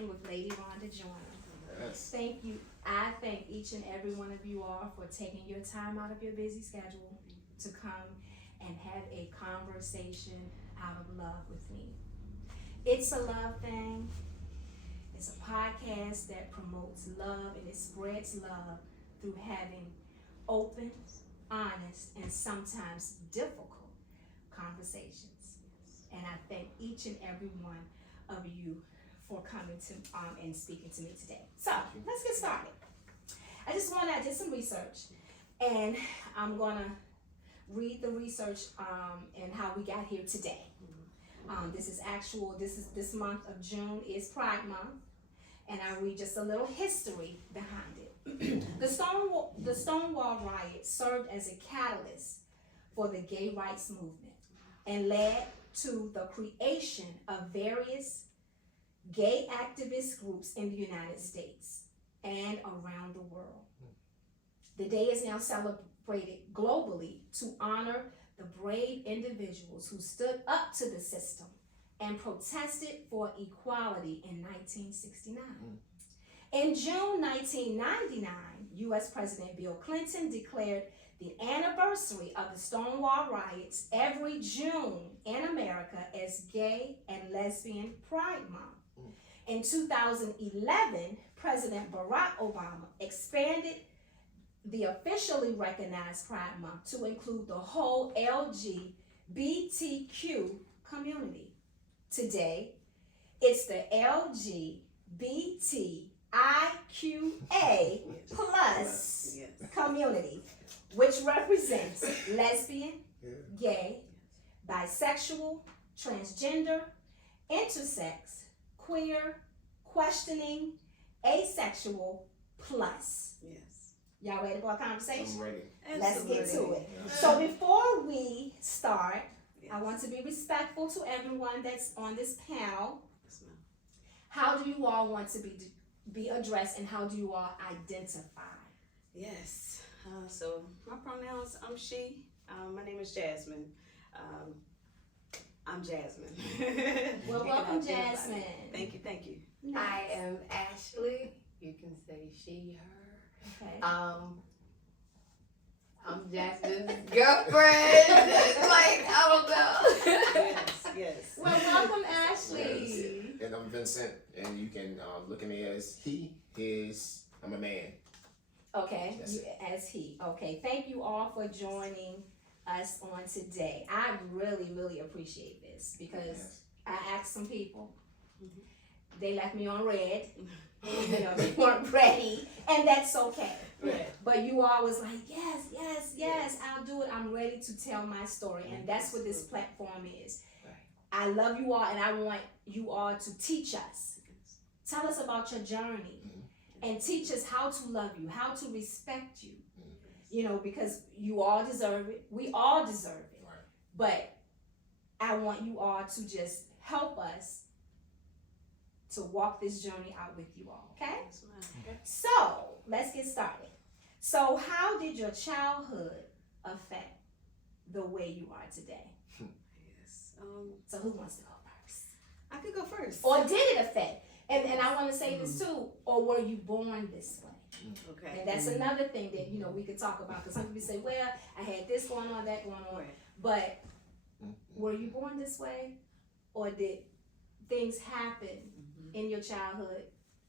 in with Lady Rhonda Joyner. Yes. Thank you. I thank each and every one of you all for taking your time out of your busy schedule to come and have a conversation out of love with me. It's a love thing. It's a podcast that promotes love and it spreads love through having open, honest, and sometimes difficult conversations. And I thank each and every one of you for coming to and speaking to me today. So let's get started. I did some research, and I'm gonna read the research and how we got here today. This month of June is Pride Month, and I read just a little history behind it. The Stonewall riot served as a catalyst for the gay rights movement and led to the creation of various gay activist groups in the United States and around the world. The day is now celebrated globally to honor the brave individuals who stood up to the system and protested for equality in 1969. In June 1999, U.S. President Bill Clinton declared the anniversary of the Stonewall riots every June in America as Gay and Lesbian Pride Month. In 2011, President Barack Obama expanded the officially recognized Pride Month to include the whole LGBTQ community. Today, it's the LGBTIQA plus community, which represents lesbian, gay, bisexual, transgender, intersex, queer, questioning, asexual, plus. Yes. Y'all ready for a conversation? I'm ready. Let's get to it. Yeah. So before we start, I want to be respectful to everyone that's on this panel. Yes, ma'am. How do you all want to be addressed, and how do you all identify? Yes. So my pronouns, I'm she. My name is Jasmine. I'm Jasmine. Well, You can welcome, identify Jasmine. me. Thank you, thank you. I am Ashley. You can say she, her. Okay. I'm Jasmine's girlfriend. Like, I don't know. Yes. Well, welcome, Ashley. Yes. And I'm Vincent, and you can look at me as he, his. I'm a man. Okay, That's you, as he. Okay, thank you all for joining us on today. I really, really appreciate this because Yes. I asked some people. They left me on red. They weren't ready, and that's okay. Right. But you all was like, yes, I'll do it. I'm ready to tell my story, and that's what this platform is. Right. I love you all, and I want you all to teach us. Tell us about your journey, and teach us how to love you, how to respect you. You know, because you all deserve it. We all deserve it. Right. But I want you all to just help us to walk this journey out with you all, okay? Yes, ma'am. So, let's get started. So, how did your childhood affect the way you are today? Yes. So, who wants to go first? I could go first. Or did it affect? And I want to say this too, or were you born this way? Okay. And that's another thing that, we could talk about, because some people say, well, I had this going on, that going on. Right. But were you born this way, or did things happen in your childhood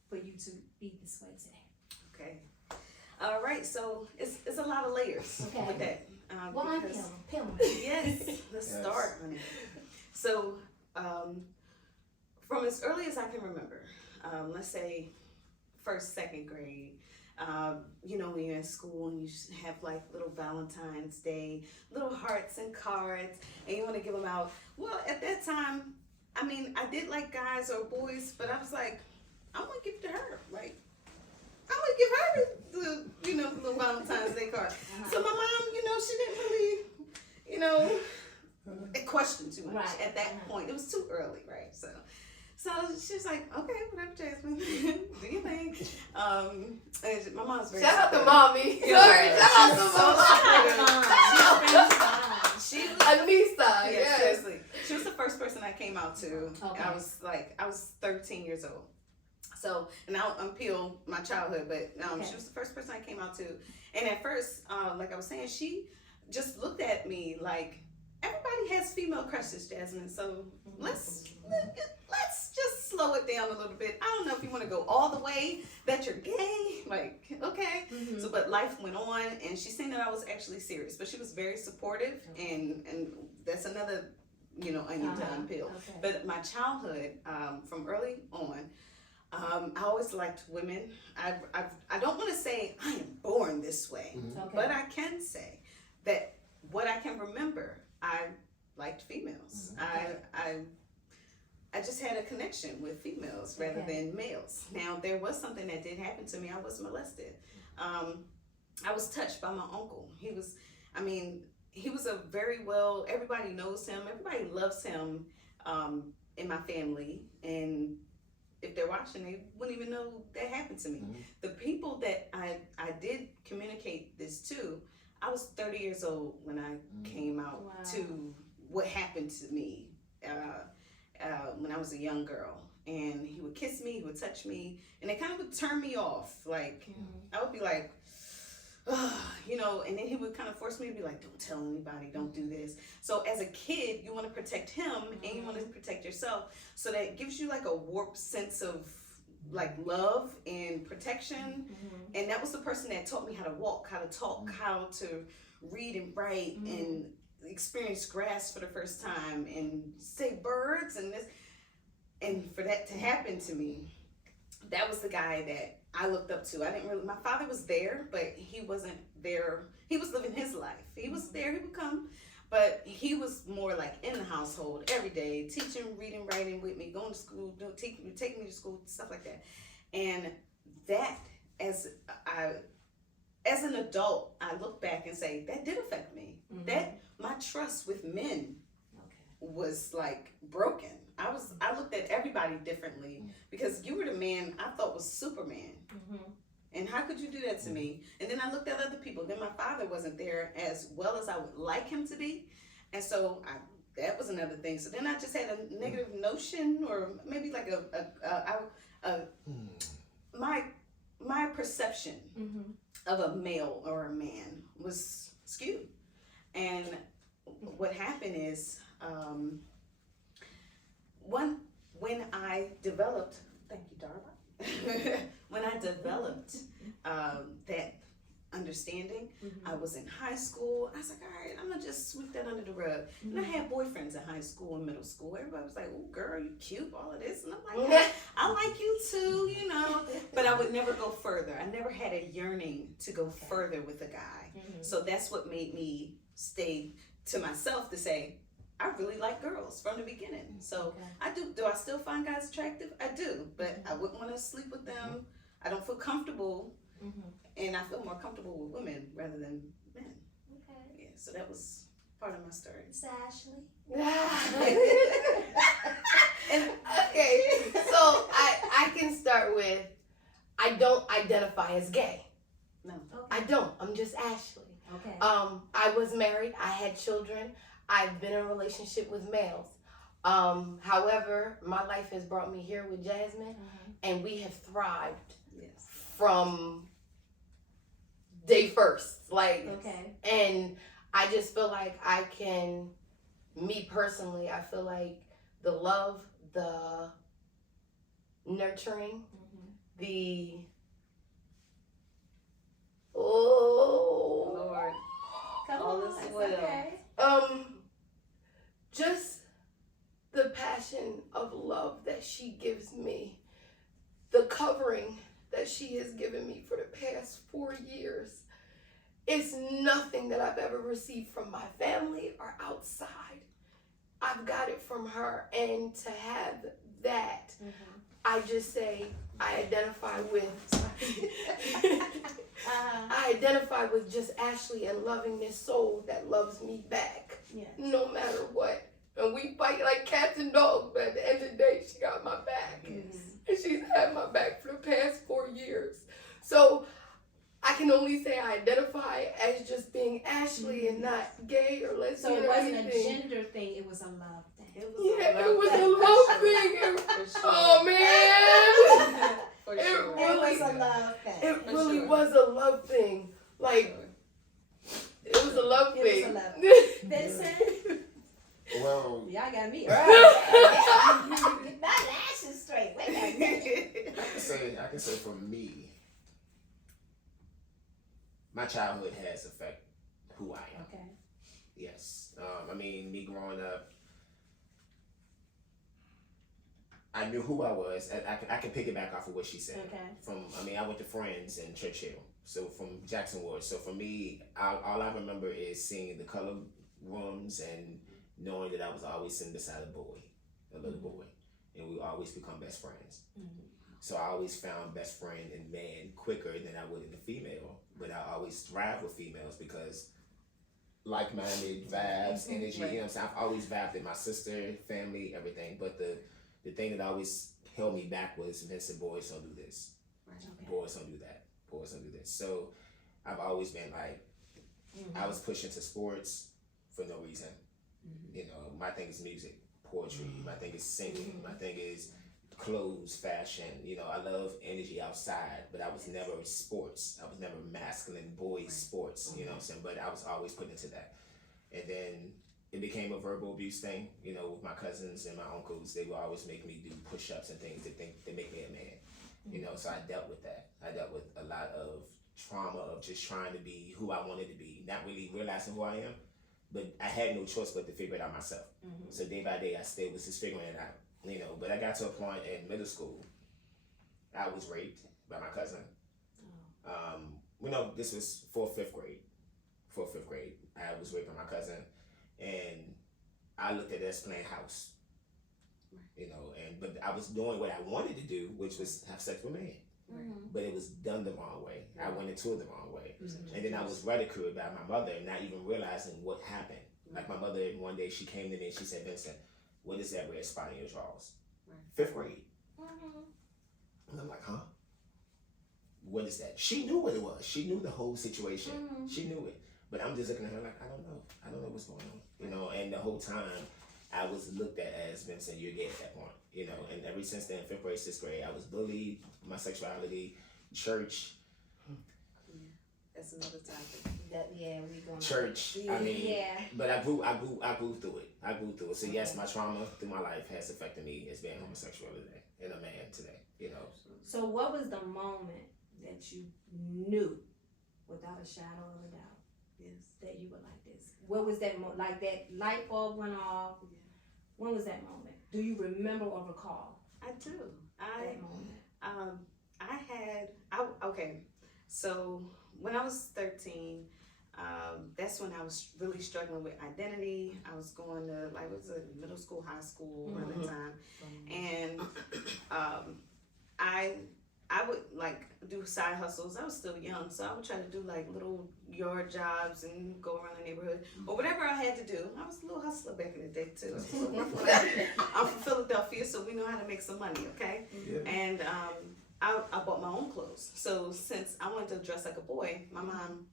for you to be this way today? Okay. All right. So it's a lot of layers Okay. with that. Well, I'm because- peeling. Yes. Let's Yes. start on it. So, from as early as I can remember, let's say first, second grade. When you're in school and you have like little Valentine's Day, little hearts and cards, and you want to give them out. Well, at that time, I mean, I did like guys or boys, but I was like, I'm gonna give it to her. Like, I'm gonna give her the little Valentine's Day card. So my mom, she didn't really, question too much Right. at that point. It was too early, right? So she was like, okay, whatever, Jasmine, do your thing. And my mom's very Shout out to supportive. mommy. Yeah. Sorry, shout out to Mom. She was, Anissa, yeah, seriously. She was the first person I came out to. Okay. I was 13 years old. So, and I'll unpeel my childhood, but Okay. she was the first person I came out to. And at first, like I was saying, she just looked at me like, everybody has female crushes, Jasmine. So let's just slow it down a little bit. I don't know if you want to go all the way that you're gay, like, okay. So, but life went on, and she seen that I was actually serious. But she was very supportive, and that's another, you know, onion to unpeel. Okay. But my childhood, from early on, I always liked women. I don't want to say I am born this way, Okay. but I can say that what I can remember, I liked females. I just had a connection with females rather than males. Now, there was something that did happen to me. I was molested. I was touched by my uncle. He was a very well, everybody knows him. Everybody loves him in my family. And if they're watching, they wouldn't even know that happened to me. The people that I did communicate this to, I was 30 years old when I came out to what happened to me when I was a young girl. And he would kiss me, he would touch me, and it kind of would turn me off. Like, I would be like, you know, and then he would kind of force me to be like, don't tell anybody, don't do this. So as a kid, you want to protect him and you want to protect yourself. So that gives you like a warped sense of like love and protection. And that was the person that taught me how to walk, how to talk, how to read and write and experience grass for the first time and say birds and this. And for that to happen to me, that was the guy that I looked up to. My father was there, but he wasn't there. He was living his life. He was there, he would come, but he was more like in the household every day, teaching, reading, writing with me, going to school, taking me to school, stuff like that. And that, as an adult, I look back and say, that did affect me. That my trust with men was like broken. I looked at everybody differently because you were the man I thought was Superman. And how could you do that to me? And then I looked at other people. Then my father wasn't there as well as I would like him to be. And so that was another thing. So then I just had a negative notion, or maybe like my perception of a male or a man was skewed. And what happened is, when I developed, thank you, darling. When I developed that understanding, I was in high school. I was like, all right, I'm gonna just sweep that under the rug. And I had boyfriends in high school and middle school. Everybody was like, oh, girl, you cute, all of this. And I'm like, I like you too, you know. But I would never go further. I never had a yearning to go further with a guy. So that's what made me stay to myself to say, I really like girls from the beginning. So I do. Do I still find guys attractive? I do, but I wouldn't want to sleep with them. I don't feel comfortable, and I feel more comfortable with women rather than men. Yeah. So that was part of my story. It's Ashley. Okay, so I can start with, I don't identify as gay. No. I don't. I'm just Ashley. Okay. I was married. I had children. I've been in a relationship with males. However, my life has brought me here with Jasmine, and we have thrived from day first. Like, and I just feel like I can, me personally, I feel like the love, the nurturing, the, Lord. Come all on, this it's will. okay. just the passion of love that she gives me, the covering that she has given me for the past 4 years. It's nothing that I've ever received from my family or outside. I've got it from her, and to have that, I just say I identify with I identify with just Ashley and loving this soul that loves me back, no matter what. And we fight like cats and dogs, but at the end of the day, she got my back. And she's had my back for the past 4 years. So I can only say I identify as just being Ashley and not gay or lesbian. So it or wasn't anything. a gender thing, it was a love thing. It was Yeah, it was a love thing. For sure. Oh man. For It sure. really- It was a love thing. It For really sure. was a love thing. Like, it was a love It was thing. a love Vincent, Well, y'all got me. Right. Get my lashes straight. Wait a minute. I can say for me, my childhood has affected who I am. Okay. Yes. I mean, me growing up, I knew who I was. I can pick it back off of what she said. Okay. I went to Friends in Churchill, so from Jackson Ward. So for me, all I remember is seeing the color rooms and knowing that I was always sitting beside a little boy, and we always become best friends. Mm-hmm. So I always found best friend in man quicker than I would in a female, but I always thrive with females because like-minded vibes, energy. Right. You know what I'm saying? I've always vibed with my sister, family, everything. But the thing that always held me back was Vincent, boys don't do this. Okay. Boys don't do that. Boys don't do this. So I've always been like, I was pushed into sports for no reason. You know, my thing is music, poetry. My thing is singing. My thing is clothes, fashion. You know, I love energy outside, but I was never sports. I was never masculine boys sports. You know what I'm saying? But I was always put into that. And then it became a verbal abuse thing. You know, with my cousins and my uncles, they would always make me do push-ups and things that make me a man. You know, so I dealt with that. I dealt with a lot of trauma of just trying to be who I wanted to be, not really realizing who I am. But I had no choice but to figure it out myself. So day by day, I still was just figuring it out. You know, but I got to a point in middle school, I was raped by my cousin. This was 4th, 5th grade. 4th, 5th grade, I was raped by my cousin, and I looked at it as playing house. You know, but I was doing what I wanted to do, which was have sex with men. But it was done the wrong way. I went into it the wrong way. And then I was ridiculed by my mother, not even realizing what happened. Like my mother, one day she came to me and she said, Vincent, what is that red spot in your drawers? 5th grade. And I'm like, huh? What is that? She knew what it was. She knew the whole situation. She knew it. But I'm just looking at her like, I don't know. I don't know what's going on. You know, and the whole time I was looked at as Vincent, you're gay at that point. You know, and ever since then, 5th grade, 6th grade, I was bullied, my sexuality, church. That's another topic. We going Church. I mean, yeah. but I grew through it. I grew through it. So yes, my trauma through my life has affected me as being homosexual today and a man today. You know. So what was the moment that you knew, without a shadow of a doubt, that you were like this? What was that like that light bulb went off? When was that moment? Do you remember or recall? I do. That moment. Okay. So when I was 13, that's when I was really struggling with identity. I was going to middle school, high school around the time, and I would like do side hustles. I was still young, so I would try to do like little yard jobs and go around the neighborhood or whatever I had to do. I was a little hustler back in the day too. I'm from Philadelphia, so we know how to make some money, okay? Yeah. And I bought my own clothes. So since I wanted to dress like a boy, my mom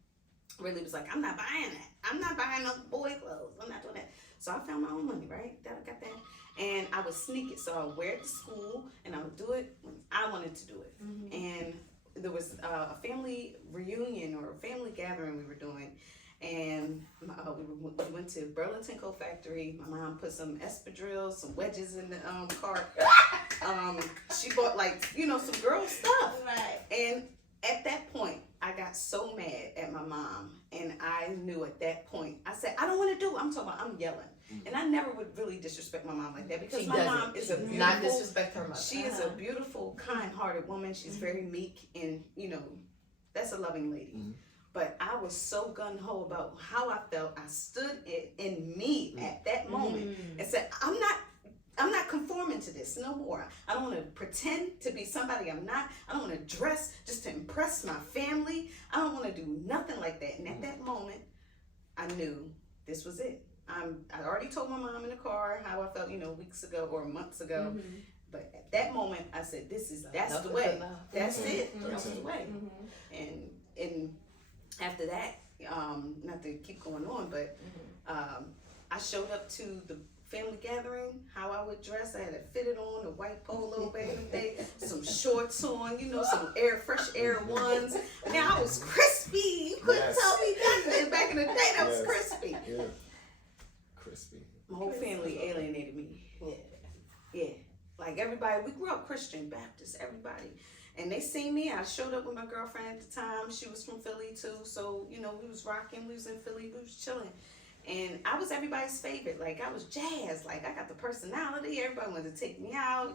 really was like, I'm not buying that. I'm not buying no boy clothes. I'm not doing that. So I found my own money, right? Got that. And I would sneak it. So I would wear it to school and I would do it when I wanted to do it. And there was a family reunion or a family gathering we were doing. And we went to Burlington Coat Factory. My mom put some espadrilles, some wedges in the cart. She bought some girl stuff. Right. And at that point, I got so mad at my mom, and I knew at that point, I said, I don't want to do it. I'm yelling. And I never would really disrespect my mom like that because my mom is a beautiful, not disrespect her mother. She is a beautiful, kind-hearted woman. She's very meek, and that's a loving lady. But I was so gung-ho about how I felt. I stood in me at that moment and said, I'm not conforming to this no more. I don't want to pretend to be somebody I'm not. I don't want to dress just to impress my family. I don't want to do nothing like that. And at that moment, I knew this was it. I already told my mom in the car how I felt, weeks ago or months ago. But at that moment, I said, that's the way. That's it. That's the way. And after that, not to keep going on, but I showed up to the family gathering, how I would dress. I had a fitted on, a white polo back in the day, some shorts on, some fresh air ones. Now I was crispy. You couldn't tell me nothing. Back in the day, that was crispy. Yeah. Crispy. My whole family alienated me. Yeah. Like everybody, we grew up Christian, Baptist, everybody. And they seen me. I showed up with my girlfriend at the time. She was from Philly too. So, we was rocking. We was in Philly. We was chilling. And I was everybody's favorite. Like, I was jazz. Like, I got the personality. Everybody wanted to take me out.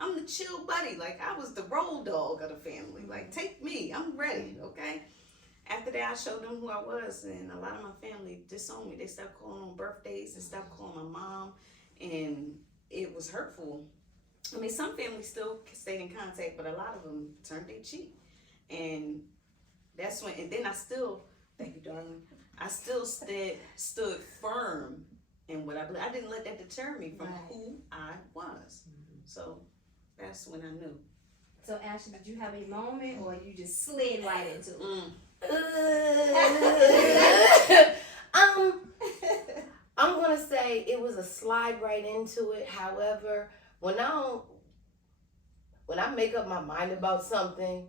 I'm the chill buddy. Like, I was the roll dog of the family. Like, take me. I'm ready, okay? After that, I showed them who I was. And a lot of my family disowned me. They stopped calling on birthdays and stopped calling my mom. And it was hurtful. I mean, some families still stayed in contact, but a lot of them turned their cheek. And that's when, and then I still, thank you, darling, I still stood firm in what I believe. I didn't let that deter me from who I was. So that's when I knew. So Ashley, did you have a moment or you just slid right into it? I'm gonna say it was a slide right into it. However, when I make up my mind about something,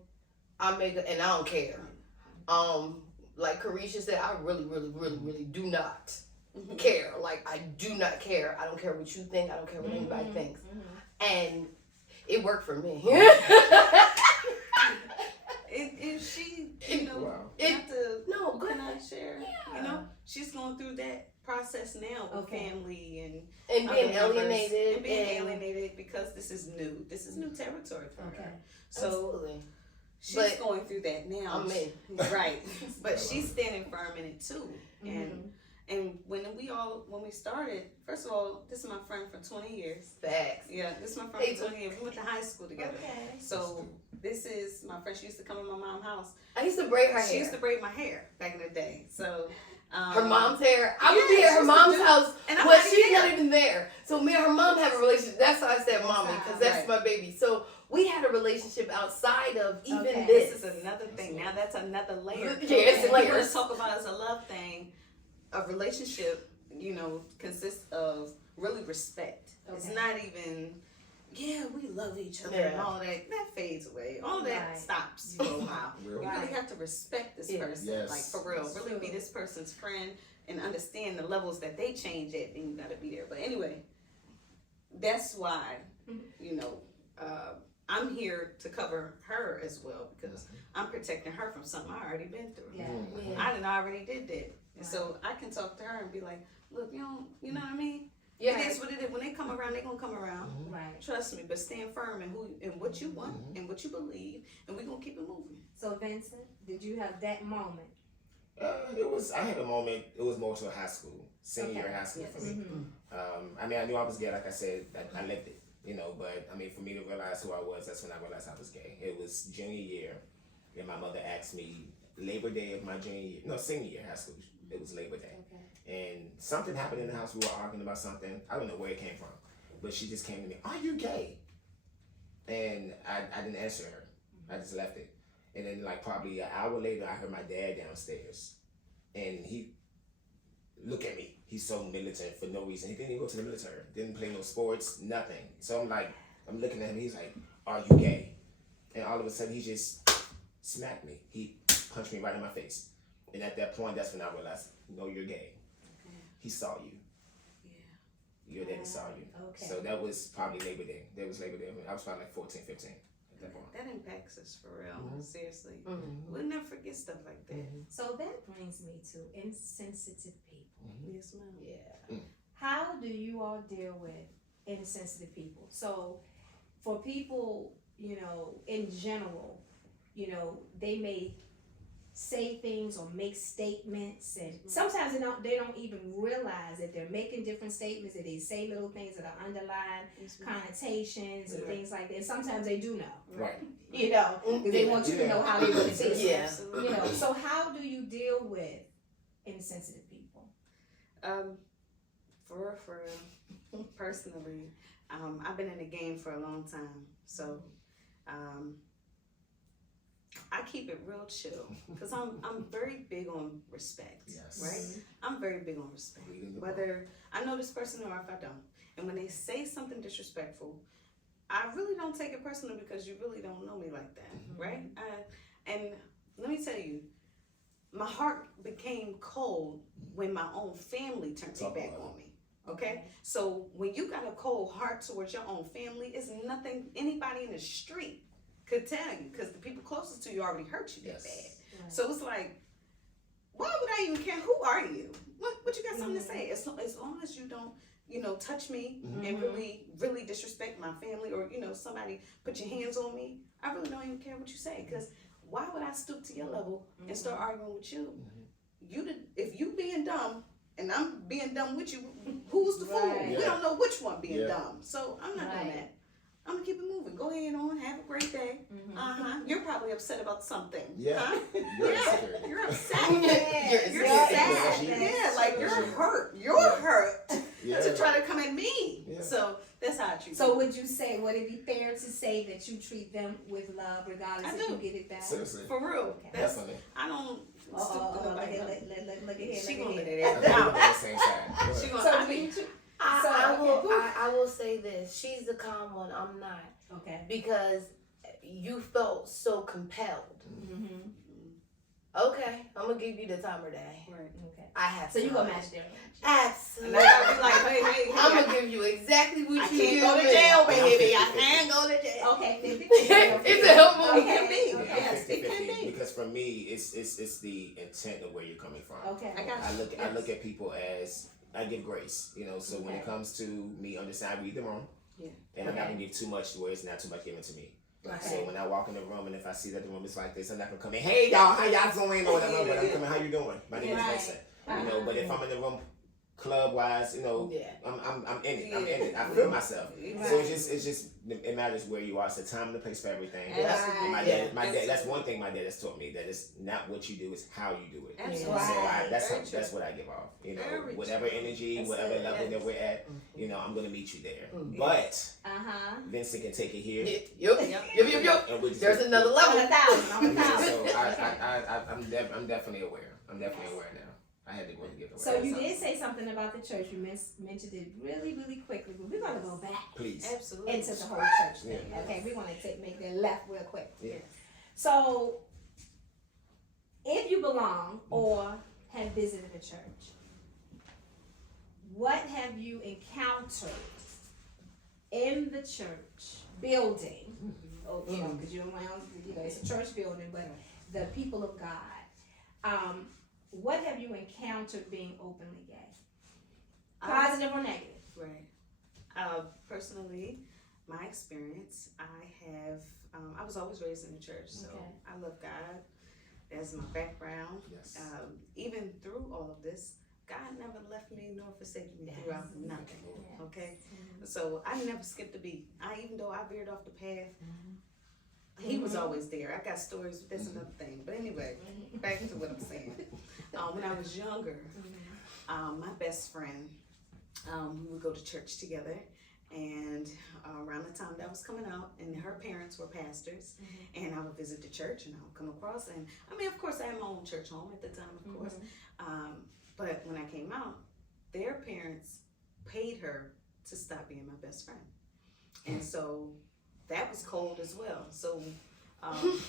and I don't care. Like Carisha said, I really, really, really, really do not care. Like, I do not care. I don't care what you think. I don't care what anybody thinks. And it worked for me. And she, Wow. can I share? Yeah. She's going through that process now with family and being alienated. And being alienated because this is new. This is new territory for her. So absolutely. She's going through that now. I'm in. Right. But she's standing firm in it too. And when we started, first of all, this is my friend for 20 years. Facts. Yeah, this is my friend for 20 years. We went to high school together. Okay. So this is my friend. She used to come to my mom's house. I used to braid her hair. She used to braid my hair back in the day. So her mom's hair. I would be at her mom's house, but she's not even there. So me and her mom have a relationship. That's why I said mommy, because that's my baby. So we had a relationship outside of even this. This is another thing. Now that's another layer. Yeah, it's a layer. Let's talk about it as a love thing. A relationship, consists of really respect. Okay. It's not even, we love each other and all that. That fades away. All that stops for a while. You really have to respect this person, like for real. Really be this person's friend and understand the levels that they change at, and you gotta be there. But anyway, that's why, I'm here to cover her as well because I'm protecting her from something I already been through. I already did that. And so I can talk to her and be like, look, you know what I mean? Yeah. It is what it is. When they come around, they're going to come around. Right. Trust me, but stand firm in what you want and what you believe, and we're going to keep it moving. So Vincent, did you have that moment? I had a moment, it was more to high school, senior year of high school for me. I knew I was gay, like I said, I lived it, but for me to realize who I was, that's when I realized I was gay. It was junior year, and my mother asked me Labor Day of my senior year high school. It was Labor Day. And something happened in the house. We were arguing about something. I don't know where it came from. But she just came to me, are you gay? And I didn't answer her. I just left it. And then probably an hour later, I heard my dad downstairs. And he looked at me. He's so militant for no reason. He didn't even go to the military. Didn't play no sports, nothing. So I'm looking at him. He's like, are you gay? And all of a sudden, he just smacked me. He punched me right in my face. And at that point, that's when I realized, no, you're gay. He saw you. Your daddy saw you. So that was probably Labor Day. That was Labor Day. I was probably 14, 15 at that point. That impacts us for real. Seriously. We'll never forget stuff like that. So that brings me to insensitive people. Yes, ma'am. Yeah. How do you all deal with insensitive people? So for people, in general, they may say things or make statements, and sometimes they don't even realize that they're making different statements, that they say little things that are underlying connotations and things like that. And sometimes they do know, right? Because they want you to know how they really feel. Yeah. So how do you deal with insensitive people? For personally, I've been in the game for a long time, so I keep it real chill because I'm very big on respect. Yes. Right? I'm very big on respect. Reading the Whether I know this person or if I don't. And when they say something disrespectful, I really don't take it personally because you really don't know me like that, right? And let me tell you, my heart became cold when my own family turned their back on me. Okay? So when you got a cold heart towards your own family, it's nothing anybody in the street could tell you because the people closest to you already hurt you that bad. So it's like, why would I even care? Who are you? What you got something to say? As long as you don't, touch me and really disrespect my family or, somebody put your hands on me, I really don't even care what you say because why would I stoop to your level and start arguing with you? If you being dumb and I'm being dumb with you, who's the fool? We don't know which one being dumb. So I'm not doing that. I'm gonna keep it moving. Go ahead on, have a great day. You're probably upset about something. Yeah. Huh? You're upset. You're sad. Yeah, like you're hurt. You're hurt to try to come at me. Yeah. So that's how I treat So would it be fair to say that you treat them with love regardless if you get it back? Seriously. For real. Okay. Definitely. I don't look at here. She gonna let At it the out. same time. She gonna I will say this. She's the calm one. I'm not. Okay. Because you felt so compelled. Okay, I'm gonna give you the time of day. Right. Okay. I have So to. you gonna match their energy? Absolutely. And I gotta be like, hey. I'm gonna give you exactly what I you can't give go to me. jail, baby. I can't go to jail. Okay. It's a help move. It can be. Okay. Yes, it can be. Because for me, it's the intent of where you're coming from. Okay. I got you. I look at people as I give grace, so when it comes to me understanding, I read the room, and I'm not gonna give too much to where it's not too much given to me. Okay. So when I walk in the room and if I see that the room is like this, I'm not gonna come in, hey y'all, how y'all doing or whatever, but I'm coming, how you doing? My name is Vincent. But if I'm in the room club wise, I'm in it. I'm in it. I feel myself. So it's just it matters where you are. It's the time and the place for everything. My dad, that's one thing my dad has taught me, that it's not what you do, it's how you do it. Absolutely. So that's what I give off. Whatever energy, whatever level that we're at, I'm gonna meet you there. But Vincent can take it here. Yep. And There's another level. So I'm definitely aware. I'm definitely aware now. I had to go and get aware. So you did say something about the church. You mentioned it really, really quickly, but we're gonna go back. Please. Absolutely. Into the whole church thing. Yeah. Okay, we want to make that left real quick. Yeah. So, if you belong or have visited a church, what have you encountered in the church building? Because you're around, it's a church building, but the people of God. What have you encountered being openly gay? Positive or negative? Right. Personally, my experience, I was always raised in the church, so I love God. That's my background. Yes. Even through all of this, God never left me nor forsaken me throughout nothing. Okay? So I never skipped a beat. Even though I veered off the path, He was always there. I got stories, but that's another thing. But anyway, back to what I'm saying. When I was younger, my best friend, we would go to church together, and around the time that was coming out, and her parents were pastors, and I would visit the church, and I would come across, and of course, I had my own church home at the time, of course, but when I came out, their parents paid her to stop being my best friend, and so that was cold as well. So,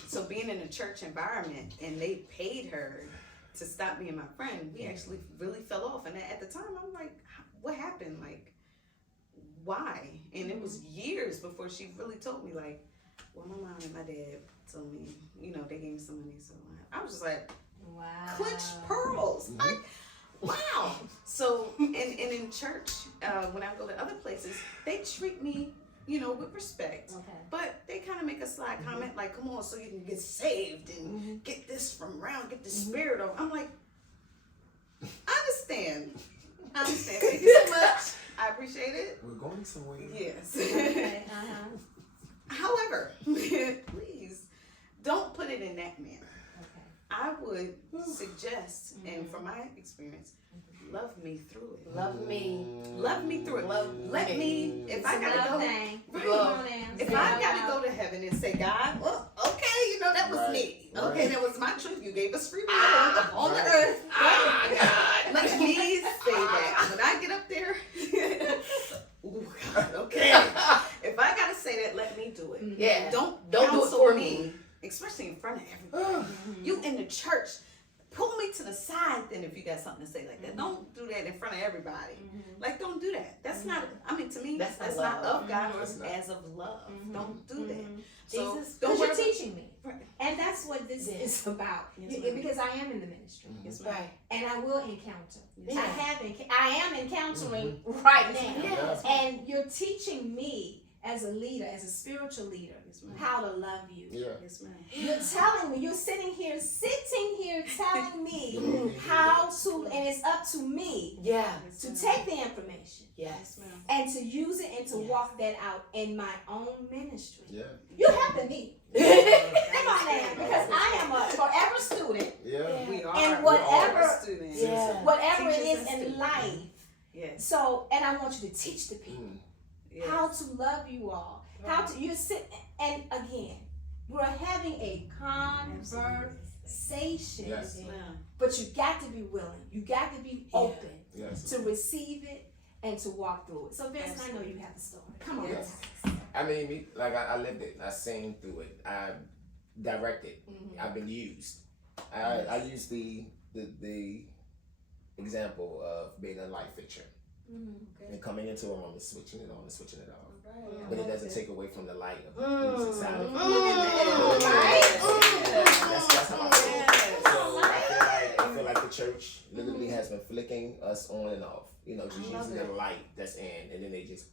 so being in a church environment, and they paid her to stop being my friend, we actually really fell off. And at the time, I'm like, what happened? Like, why? And it was years before she really told me, like, well, my mom and my dad told me, they gave me some money. So I was just like, wow, clutch pearls. Like, wow. So, and in church, when I go to other places, they treat me, with respect. Okay. But they kind of make a sly comment, like, come on, so you can get saved and get this from around, get the spirit of. I'm like, I understand. Thank you so much. I appreciate it. We're going somewhere. Yes. Okay. However, please don't put it in that manner. Okay. I would suggest, and from my experience, love me through it. Love me. Love me through it. Let me. If I gotta go, thing. if I gotta go to heaven and say, God, well, okay, that was me. Okay, that was my truth. You gave us free will on the earth. God. Let me say that. When I get up there, ooh, God, okay. If I gotta say that, let me do it. Yeah. Don't do it counsel for me, especially in front of everybody. You in the church, pull me to the side then if you got something to say like that. Don't do that in front of everybody. Like, don't do that. That's not, I mean, to me, That's that's not not of God or That's not. as of love. Don't do that. So, Jesus, don't Because you're worry. teaching me. Right. And that's what this is about. Yes, ma'am. Because I am in the ministry. Yes, ma'am. Right. And I will encounter. Yes, I am encountering right now. Yes. And you're teaching me as a leader, as a spiritual leader, Yes, ma'am. how to love you. Yeah. Yes, ma'am. You're telling me, you're sitting here telling me how to, and it's up to me Yeah. to take the information Yes. ma'am. and to use it and to walk that out in my own ministry. Yeah. You helping me. Come on now, because I am a forever student. Yeah. We are. And we're whatever- all students. Yeah. Whatever it Teachers is and in students. life. Yes. So, and I want you to teach the people Mm. Yes. how to love you all. How to, you sit, and again, we're having a conversation. Yes. Ma'am. But you got to be willing. You got to be open Yes. to receive it and to walk through it. So, Vince, I know you have a story. Come on. Yes. I mean, I lived it. I sang through it. I directed. I've been used. I use the example of being a light fixture and coming into a room and switching it on and switching it off. But it doesn't take away from the light of the music side of it. That's how I feel. So I feel like the church literally has been flicking us on and off. You know, just using the light that's in, and then they just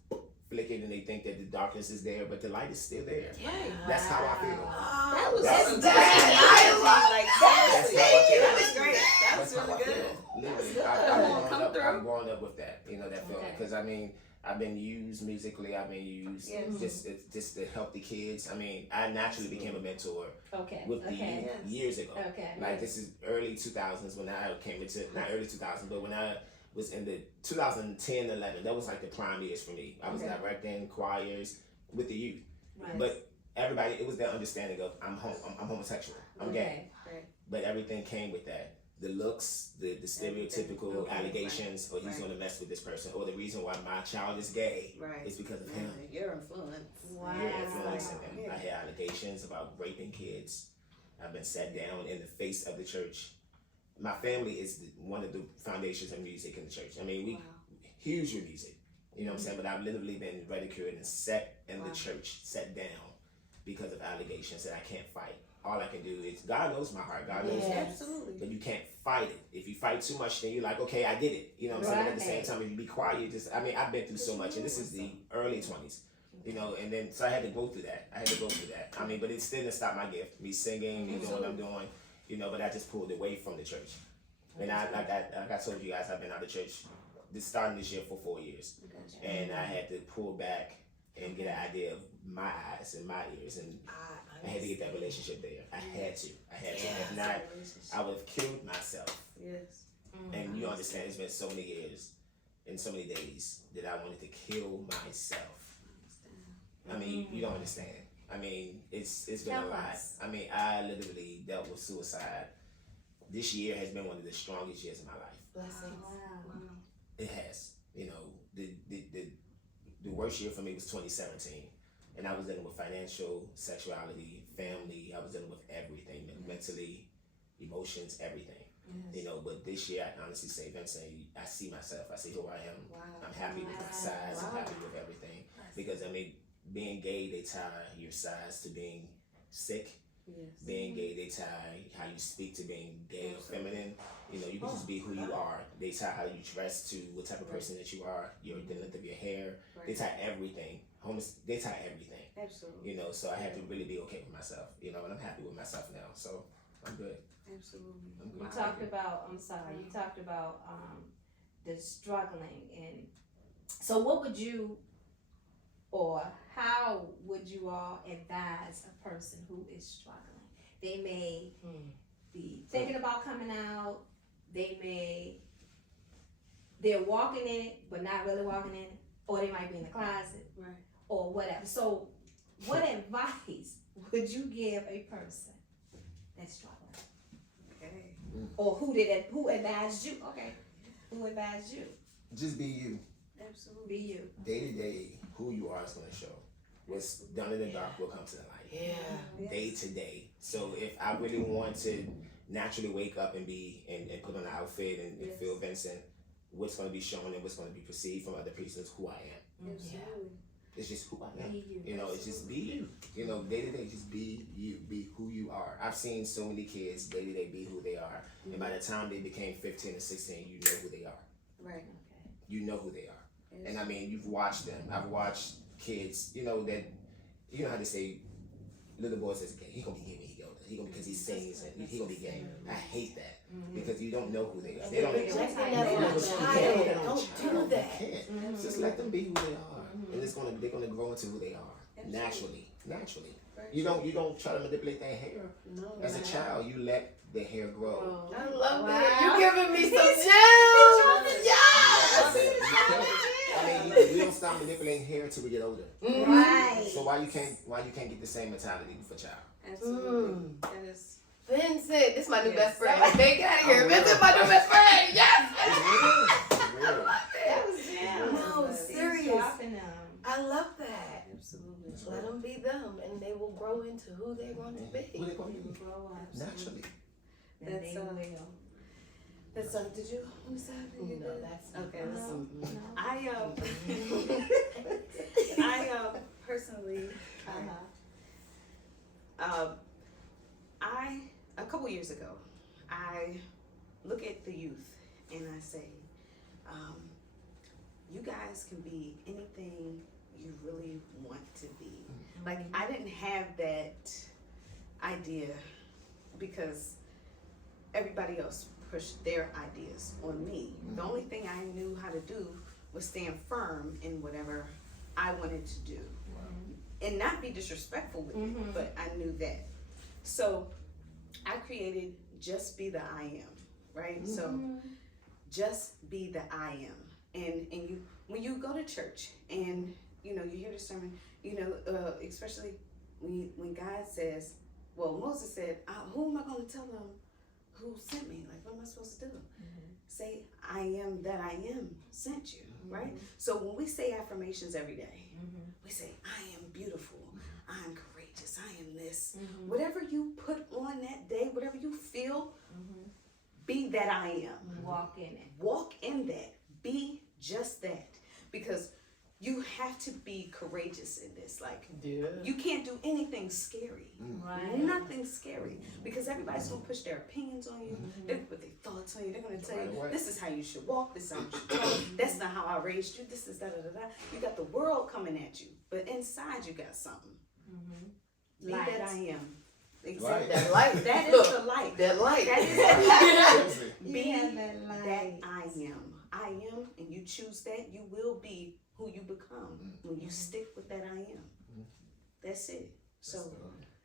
flick it and they think that the darkness is there, but the light is still there. Right. That's how I feel. That was That's- so that's- like That's seriously. how I feel. That was great. That was That's how really I good. feel. Literally, Come I'm through. growing up with that. You know, that feeling. Okay. Because I mean, I've been used musically. I've been used Yes. just to help the kids. I mean, I naturally became a mentor Okay. with the Okay. youth years ago. Okay. Like this is early 2000s when I came into, not early 2000s, but when I was in the 2010, 11, that was like the prime years for me. I was Okay. directing choirs with the youth. Right. But everybody, it was that understanding of I'm homosexual, I'm gay. Right. But everything came with that. The looks, the stereotypical Okay, allegations, or he's right. gonna mess with this person, or the reason why my child is gay Right. is because of him. Your influence. Wow. You're influencing them. Yeah. I had allegations about raping kids. I've been sat down in the face of the church. My family is one of the foundations of music in the church. I mean, we Wow. huge with music. You know what I'm saying? But I've literally been ridiculed and set in Wow. the church, set down because of allegations that I can't fight. All I can do is, God knows my heart. God knows me. Absolutely. But you can't fight it. If you fight too much, then you're like, okay, I did it. You know what I'm saying? But at the same time, if you be quiet, you just, I mean, I've been through so much, and this is the early 20s. You know, and then, so I had to go through that. I mean, but it still didn't stop my gift. Me singing, me doing what I'm doing, you know, but I just pulled away from the church. And like I told you guys, I've been out of church starting this year for 4 years. And I had to pull back and get an idea of my eyes and my ears, and I had to get that relationship there. I had to. If not, I would have killed myself. Yes. And you understand, it's been so many years and so many days that I wanted to kill myself. I mean, you don't understand. I mean, it's been Tell a lot. us. I mean, I literally dealt with suicide. This year has been one of the strongest years of my life. Blessings. Wow. It has. You know, the worst year for me was 2017. And I was dealing with financial, sexuality, family. I was dealing with everything, mentally, emotions, everything. You know, but this year I honestly say, Vincent, I see myself. I see who I am. Wow. I'm happy with my size. I'm happy with everything. Because I mean, being gay, they tie your size to being sick. Yes. Being gay, they tie how you speak to being gay or feminine. You know, you can just be who you are. They tie how you dress to what type of person that you are, the length of your hair. They tie everything. They tie everything. Absolutely. You know, so I have to really be okay with myself. You know, and I'm happy with myself now. So I'm good. Absolutely. I'm good. You talked about, I'm sorry, you talked about the struggling, and so what would you, or how would you all advise a person who is struggling? They may be thinking about coming out, they're walking in it, but not really walking in it, or they might be in the closet, Right. or whatever. So what advice would you give a person that's Or who advised you? Okay, who advised you? Just be you. Absolutely. Be you. Day to day, who you are is going to show. What's done in the dark will come to the light. Yeah. Day to day. So if I really want to naturally wake up and be and put on an outfit and feel Vincent, what's going to be shown and what's going to be perceived from other people is who I am. Absolutely. It's just who I am. Be you. You know, it's just be you. You know, day to day, just be you. Be who you are. I've seen so many kids day to day be who they are. And by the time they became 15 and 16, you know who they are. Right. You know who they are. And I mean, you've watched them. I've watched kids, you know, that, you know how they say, little boy says, okay, he gonna be gay when he older. He gonna, because he sings and he gonna be gay. I hate that because you don't know who they are. They don't do that. You can't. Just let them be who they are, and they're gonna grow into who they are naturally. You don't try to manipulate their hair. No. As a child, you let the hair grow. I love Wow. it. You giving me some gems. Yes. I mean, we don't stop manipulating hair until we get older. Right. So why you can't get the same mentality for child? Absolutely. That is. Vincent, this is my new Yes. best friend. Hey, get out of here. Vincent, my new best friend. Yes. It's real. That was jam. No, He's serious. dropping them. I love that. Absolutely. Let them be them, and they will grow into who they're going to be. Who they gonna be? Grow up. Naturally. And That's, they will. That's did you want to say anything? No, that's Okay. No, no. I personally, a couple years ago, I look at the youth and I say, you guys can be anything you really want to be. Like, I didn't have that idea because everybody else pushed their ideas on me. The only thing I knew how to do was stand firm in whatever I wanted to do. And not be disrespectful with it, but I knew that. So I created Just Be the I Am, right? So just be the I am. And you, when you go to church and you know you hear the sermon, you know, especially when God says, well, Moses said, who am I going to tell them who sent me? Like, what am I supposed to do? Say, I am that I am sent you, right? So when we say affirmations every day, we say, I am beautiful, I am courageous, I am this. Whatever you put on that day, whatever you feel, be that I am. Walk in it. Walk in that. Be just that. Because you have to be courageous in this. Like, you can't do anything scary. Right. Nothing scary. Because everybody's going to push their opinions on you. They're going to put their thoughts on you. They're going to tell you, this is how you should walk. This is how you should talk. That's not how I raised you. This is da-da-da-da. You got the world coming at you. But inside you got something. Be Light. that I am. Exactly. That light. That is Look, the light. that light. That is the light. You Be have that light. that I am. I am, and you choose that, you will be who you become when you stick with that I am. That's it. So,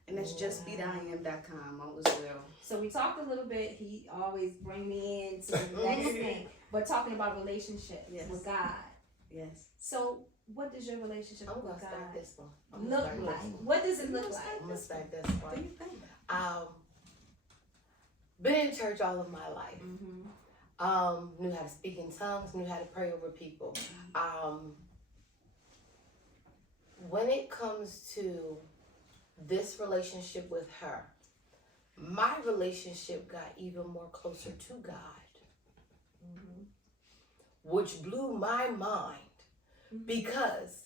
and that's justbetheIam.com, all is well. So we talked a little bit. He always bring me into the next thing, but talking about relationships with God. Yes. So, what does your relationship I'm with gonna God start this one. look like? What does it look like? I'm gonna start this What do one. you think? Been in church all of my life. Knew how to speak in tongues, knew how to pray over people. When it comes to this relationship with her, my relationship got even more closer to God, which blew my mind because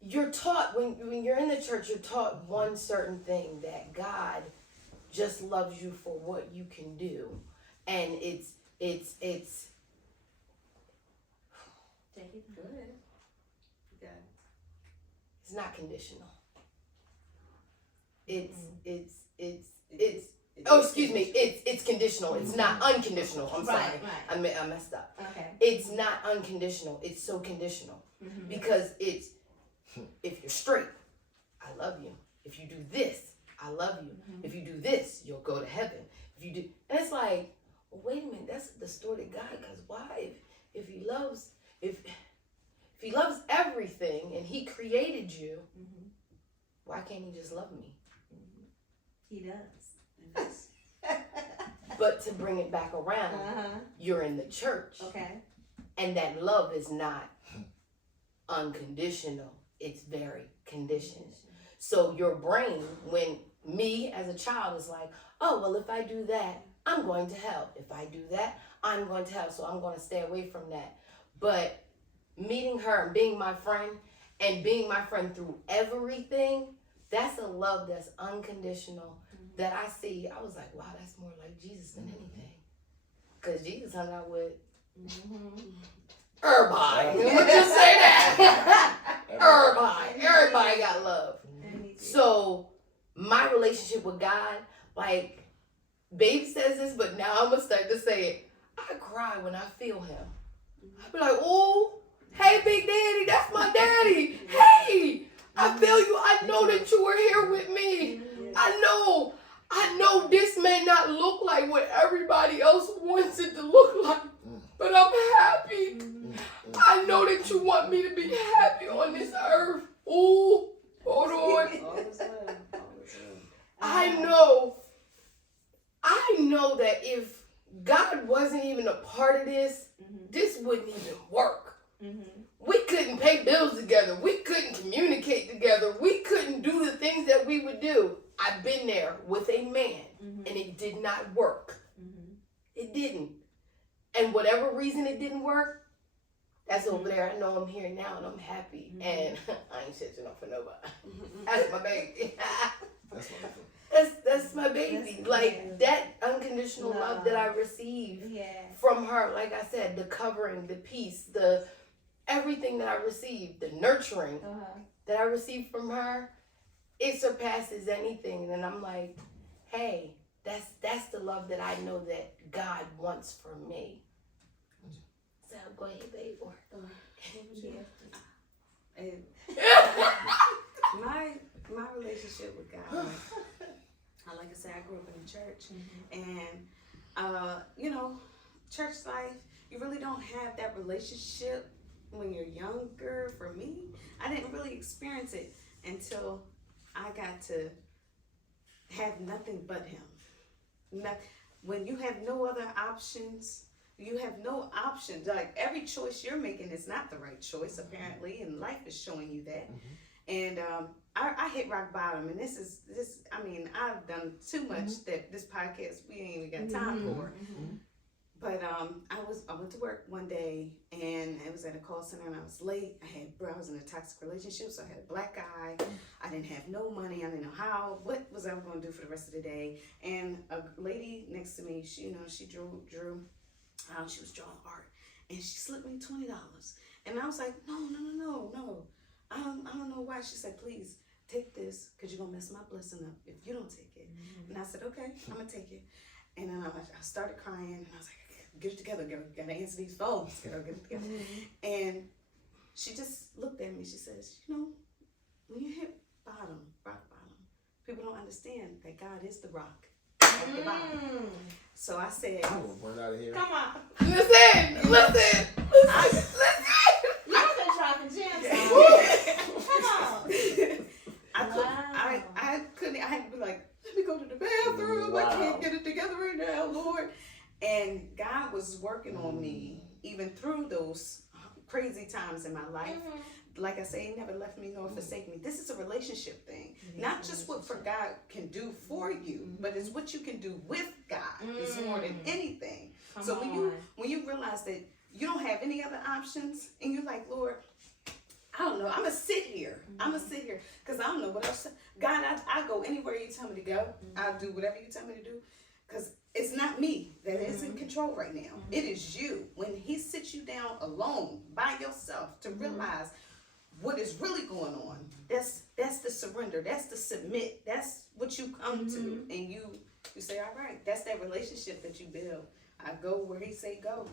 you're taught when you're in the church, you're taught one certain thing, that God just loves you for what you can do, and it's Take it. Go ahead. Yeah. it's not conditional. It's oh, excuse me, it's conditional. It's not unconditional. I'm sorry. Right. I messed up. Okay. It's not unconditional. It's so conditional because it's, if you're straight, I love you. If you do this, I love you. If you do this, you'll go to heaven. If you do, and it's like, well, wait a minute, that's the distorted God. Because why? If he loves, if he loves everything and he created you, why can't he just love me? He does. But to bring it back around, you're in the church. Okay. And that love is not unconditional. It's very conditioned. So your brain, when me as a child is like, oh, well, if I do that, I'm going to hell. If I do that, I'm going to hell. So I'm going to stay away from that. But meeting her and being my friend through everything, that's a love that's unconditional that I see. I was like, wow, that's more like Jesus than anything. Because Jesus hung out with everybody. Would you say that? Everybody got love. So my relationship with God, like, Babe says this, but now I'm going to start to say it. I cry when I feel him. I be like, oh, hey, Big Daddy, that's my daddy. Hey, I feel you. I know that you were here with me. I know this may not look like what everybody else wants it to look like, but I'm happy. I know that you want me to be happy on this earth. Ooh, hold on. I know that if God wasn't even a part of this, this wouldn't even work. We couldn't pay bills together. We couldn't communicate together. We couldn't do the things that we would do. I've been there with a man, and it did not work. It didn't. And whatever reason it didn't work, that's over there. I know I'm here now, and I'm happy. And I ain't shitting up for nobody. That's my baby. That's wonderful. That's my baby. Like, that unconditional love that I received from her, like I said, the covering, the peace, the everything that I received, the nurturing that I received from her, it surpasses anything. And I'm like, hey, that's the love that I know that God wants for me. So go ahead, babe. My relationship with God, like I said, I grew up in the church, and you know, church life, you really don't have that relationship when you're younger. For me, I didn't really experience it until I got to have nothing but him. When you have no other options, you have no options. Like, every choice you're making is not the right choice, apparently, and life is showing you that. And I hit rock bottom, and this. I mean, I've done too much that this podcast we ain't even got time for. But I went to work one day, and it was at a call center, and I was late. I was in a toxic relationship, so I had a black eye. I didn't have no money. I didn't know what was I going to do for the rest of the day. And a lady next to me, she drew. She was drawing art, and she slipped me $20. And I was like, no. I don't know why. She said, please take this, because you're going to mess my blessing up if you don't take it. And I said, okay, I'm going to take it. And then I started crying, and I was like, get it together, girl. You got to answer these phones, girl. Get it together. And she just looked at me. She says, when you hit rock bottom, people don't understand that God is the rock at the bottom. So I said, I'm gonna burn out of here. Come on. Listen. You've been dropping gems. Come on. I couldn't. I had to be like, let me go to the bathroom. Wow. I can't get it together right now, Lord. And God was working on me even through those crazy times in my life. Like I say, He never left me nor forsake me. This is a relationship thing. Not just what God can do for you, but it's what you can do with God. It's more than anything. So when you realize that you don't have any other options, and you're like, Lord, I don't know, I'm going to sit here. Because I don't know what else. God, I go anywhere you tell me to go. I'll do whatever you tell me to do. Because it's not me that is in control right now. It is you. When He sits you down alone by yourself to realize what is really going on, that's the surrender. That's the submit. That's what you come to. And you say, all right, that's that relationship that you build. I go where He say go.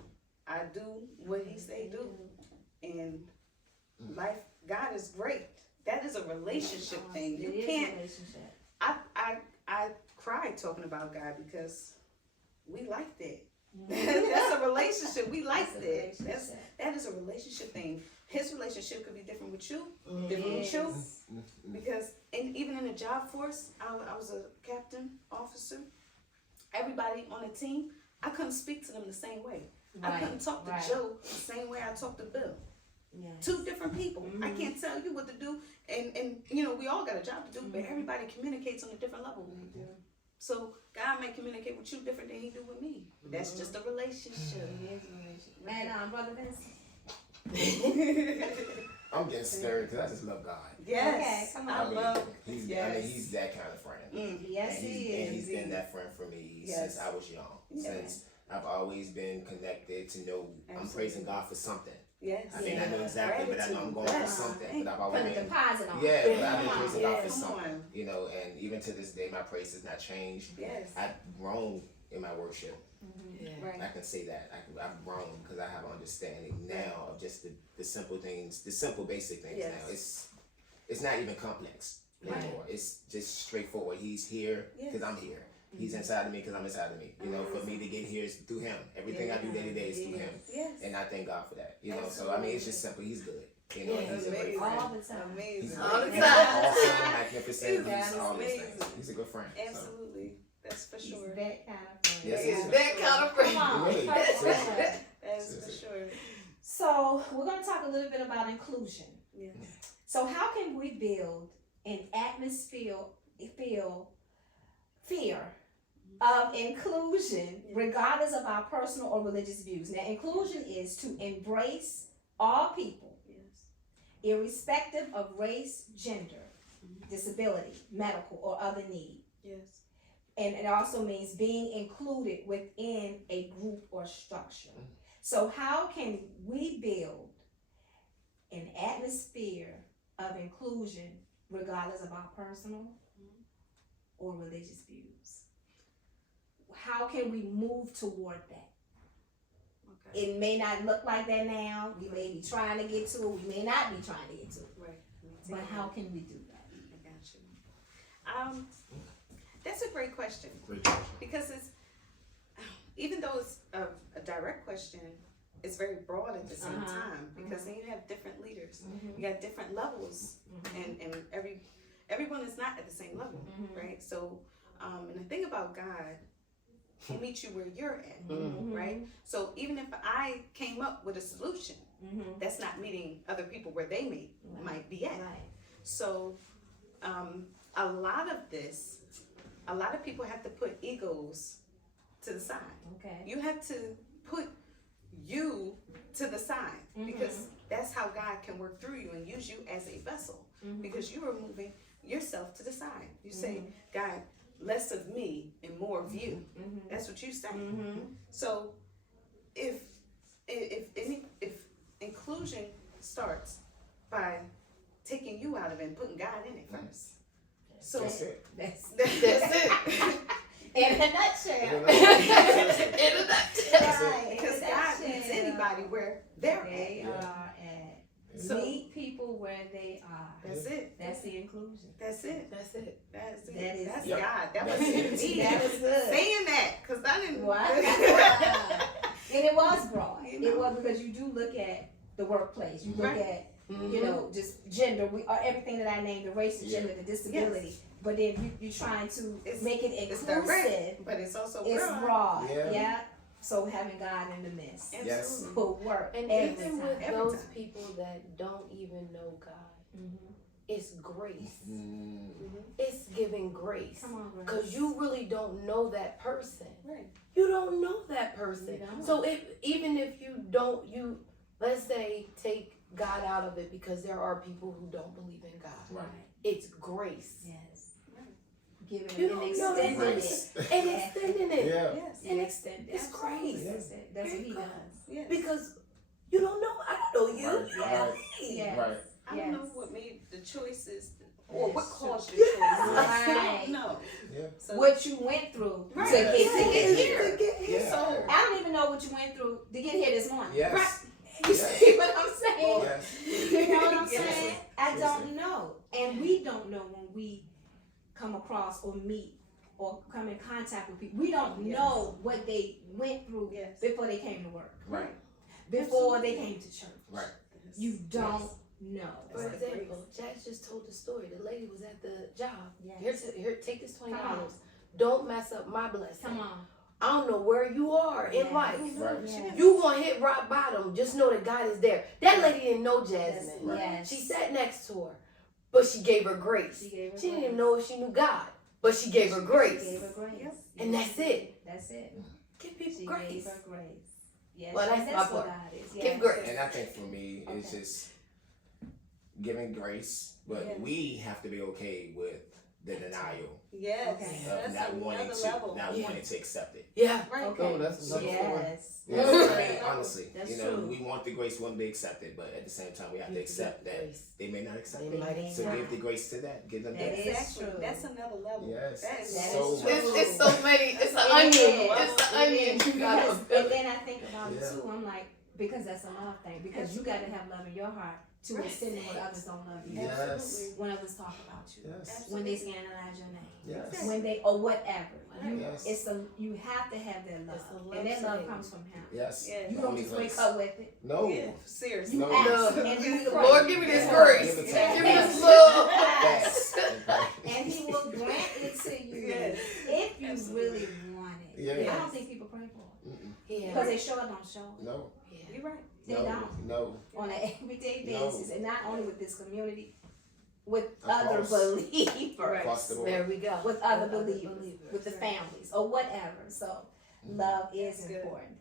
I do what He say do. And life, God is great. That is a relationship thing. You can't. I cried talking about God because we liked it. That's a relationship. We liked it. That is a relationship thing. His relationship could be different with you, different with you. Because even in the job force, I was a captain officer, everybody on the team, I couldn't speak to them the same way. I couldn't talk to right. Joe the same way I talked to Bill. Yes. Two different people. I Mhm. can't tell you what to do, and you know we all got a job to do, but everybody communicates on a different level. So God may communicate with you different than He do with me. That's just a relationship. And Brother Vince. I'm getting stirred because I just love God. Yes, Okay, come on. I love. He's, I Yes. mean, he's that kind of friend. Yes, and he and is. he's been that friend for me Yes. since I was young. Yeah. Since I've always been connected to know I'm Absolutely. praising God for something. Yes. I mean, I know Yeah. exactly, but I know I'm going for Gratitude. something. But I've always Put a been, deposit on. yeah, but I've been Come on. praising God for Come something. on. You know, and even to this day, my praise has not changed. Yes. I've grown in my worship. Right. I can say that. I've grown because I have understanding now of just the simple things, the simple basic things Yes. now. It's not even complex anymore. It's just straightforward. He's here because I'm here. He's inside of me because I'm inside of me. You know, for me to get here is through Him. Everything I do day to day is through Him. Yes. And I thank God for that. You know, so I mean, it's just simple. He's good. You know, Yeah, he's a great friend. All the time. He's Amazing. All the great. time. Awesome, magnificent. That He's is all these amazing. things. He's a good friend. So. Absolutely. That's for He's sure. that kind of friend. Yes, He he is is. That kind of friend. Come on. Really? Perfect. That's for sure. So we're going to talk a little bit about inclusion. Yes. So how can we build an atmosphere, fear of inclusion, regardless of our personal or religious views? Now, inclusion is to embrace all people, Yes. irrespective of race, gender, disability, medical, or other need. Yes. And it also means being included within a group or structure. So how can we build an atmosphere of inclusion regardless of our personal or religious views? How can we move toward that? Okay. It may not look like that now. We may be trying to get to it. We may not be trying to get to it. Right. But how can we do that? I got you. That's a great question Great question. because it's even though it's a direct question, it's very broad at the same time because then you have different leaders. You got different levels, and everyone is not at the same level, right? So, and the thing about God, He meets you where you're at, right? So even if I came up with a solution, that's not meeting other people where they might be at. Right. So, a lot of people have to put egos to the side. Okay. You have to put you to the side because that's how God can work through you and use you as a vessel because you are moving yourself to the side. You say, God, less of me and more of you. That's what you say. So if inclusion starts by taking you out of it and putting God in it first. So That's it. That's it. in a nutshell. In a nutshell. Right. Because In a God meets nutshell. anybody where they're They at. are at. So- Meet people where they are. That's it. That's the inclusion. That's it. That's it. That's it. That is- That's Yep. God. That That's wasn't it. me. That was good. saying that because I didn't. Wow. And it was broad. You It know. was because you do look at the workplace. You look Right. at, you know, just gender, everything that I named, the race, the gender, the disability. But then you're trying to It's- make it It's inclusive. direct, but it's also It's broad. broad. Yeah. Yeah. So having God in the midst Yes. Absolutely. will work And every even time. with Every those time. people that don't even know God, Mhm. it's grace. Mm. It's giving grace. Come on, Because Grace. you really don't know that person. Right. You don't know that person. You don't. So even if you let's say take God out of it because there are people who don't believe in God. Right. It's grace. Yes. Giving You it don't and know that extending Grace. it. And extending it. Yeah. Yes. And Extend it. it's grace. That's it. That's what he does. Yes. Because you don't know. I don't know you. Right. Right. Yes. Right. I don't know Yes. what made the choices or what Yes. caused your choices. Right. I don't know. Yeah. So, What you went through Right. to get Yes. here. To get here. Yeah. So I don't even know what you went through to get here this morning. Yes. Right. You see what I'm saying? Yes. You know what I'm Yes. saying? I Yes. don't know. And we don't know when we come across or meet or come in contact with people. We don't Yes. know what they went through Yes. before they came to work. Right. Before they came to church. Right. You don't know. For That's the example, Jax just told the story. The lady was at the job. Yes. Here, take this $20. Come on. don't mess up my blessing. Come on. I don't know where you are in Yeah. life. Right. Yeah. You gonna hit rock bottom. Just know that God is there. That lady didn't know Jasmine. Right. Yes. She sat next to her, but she gave her grace. She gave her She didn't grace. even know if she knew God, but she gave her grace. She gave her grace. Yep. And that's it. That's it. Give people She grace. gave her grace. Yes, Well, that's my what part. God is. Give Yes. grace. And I think for me, it's Okay. just giving grace, but Yeah. we have to be okay with the denial Yes, Okay. of that's not wanting another to, level. not Yeah. wanting to accept it. Yeah. Right. Okay. Oh, that's another story. Yes. Yeah, That's I right. mean, honestly, That's you know, true. we want the grace, we want to be accepted, but at the same time, we have to accept that they may not accept They it. might So not. give the grace to that. Give them That that. is Exactly. true. That's another level. Yes. That is That so is much. true. It's so many. It's an It onion. is. It's an It onion. is. You gotta Because- feel and it. then I think about it Yeah. too. I'm like, because that's another thing. Because you got to have love in your heart to Right. extend it when others don't love you. Yes. Absolutely. When others talk about you. Yes. When they scandalize your name. Yes. When they or whatever. You, Yes. you have to have that love, It's a love and that love thing. comes from Him. Yes. Yeah. You The don't only just wake grace. up with it. No. Yeah, seriously. You No. ask No. and you pray. Lord, give me this Yeah. grace. Give it to Give me me. this love. Yes. And He will grant it to you Yes. if you Absolutely. really want it. Yeah. I don't think people pray for it Yeah. because they sure don't show it. No. You're right. They No. don't. No. On an everyday No. basis, and not only with this community, with Across. other believers, Across the board. There we go. with other believers, with the families or whatever. So love is That's good. important.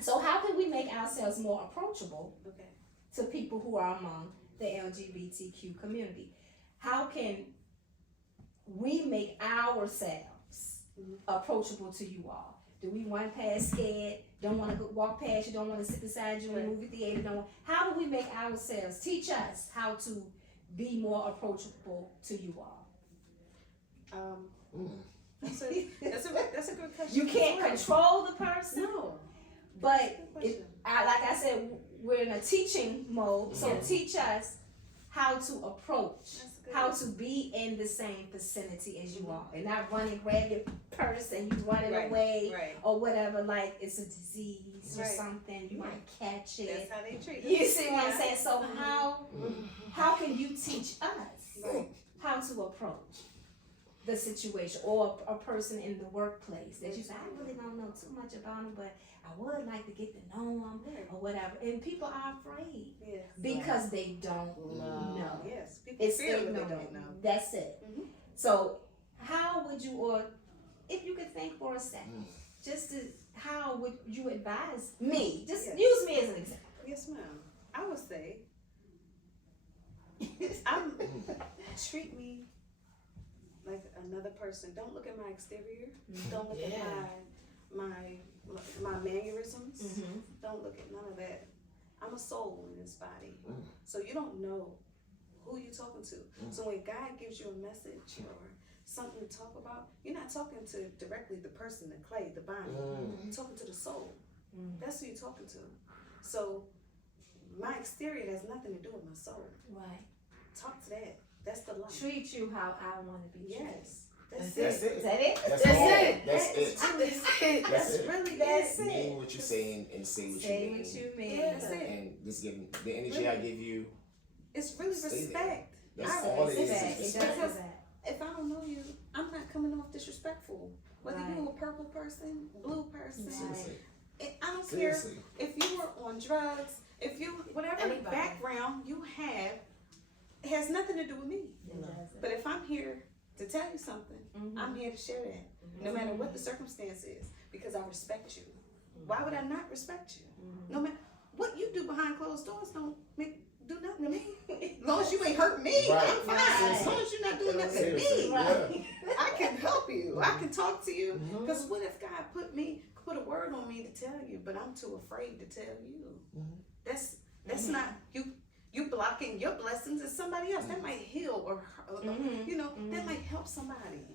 So how can we make ourselves more approachable Okay. to people who are among the LGBTQ community? How can we make ourselves approachable to you all? Do we run past scared? Don't want to walk past you? Don't want to sit beside you in the movie theater? Don't. How do we make ourselves? Teach us how to be more approachable to you all. Mm. That's a good question. You can't as well. control the person, No. but Good question. like I said, we're in a teaching mode. So Yes. teach us how to approach, That's good. how to be in the same vicinity as you are, and not run and grab your purse and you running Right, away right. or whatever. Like it's a disease or Right. something. You might catch it. That's how they treat us. You see what I'm Yeah. saying? So how can you teach us Right. how to approach the situation or a person in the workplace that you say, I really don't know too much about them, but I would like to get to know them Right. or whatever. And people are afraid Yes. because they don't No. know. Yes. People It's fear what they ignorant. don't know. That's it. Mhm. So how would you, or if you could think for a second, just to, how would you advise me? Just Yes. use me as an example. Yes, ma'am. I would say, treat me like another person. Don't look at my exterior. Don't look Yeah. at my mannerisms. Mm-hmm. Don't look at none of that. I'm a soul in this body. Mm. So you don't know who you're talking to. So when God gives you a message or something to talk about, you're not talking to directly the person, the clay, the body. You're talking to the soul. Mm. That's who you're talking to. So my exterior has nothing to do with my soul. Right. Talk to that. That's the light. Treat you how I want to be treated. Yes. That's That's it. Is it. that it? That's That's all. it. That's That it. is truly- That's That's it. really That's it. Mean what you're saying and say what Say you mean. what you mean. Yeah, that's it. And just give the energy I give you. It's really Stay there. respect. That's I all it It's is. that. Is It respect. does that. If I don't know you, I'm not coming off disrespectful. Whether Right. you're a purple person, blue person, Seriously. I don't care Seriously. if you were on drugs, if you, whatever Anybody. background you have, it has nothing to do with me. It does that. But if I'm here to tell you something, Mhm. I'm here to share that, no matter what the circumstance is, because I respect you. Why would I not respect you? No matter what you do behind closed doors, don't do nothing to me. As long as you ain't hurt me, Right. I'm fine. As long as you're not doing nothing to Seriously. me, Right. I can help you. I can talk to you. Mhm. Because what if God put a word on me to tell you, but I'm too afraid to tell you? Mhm. That's not you blocking your blessings. It's somebody else that might heal or Mhm. you know that might help somebody.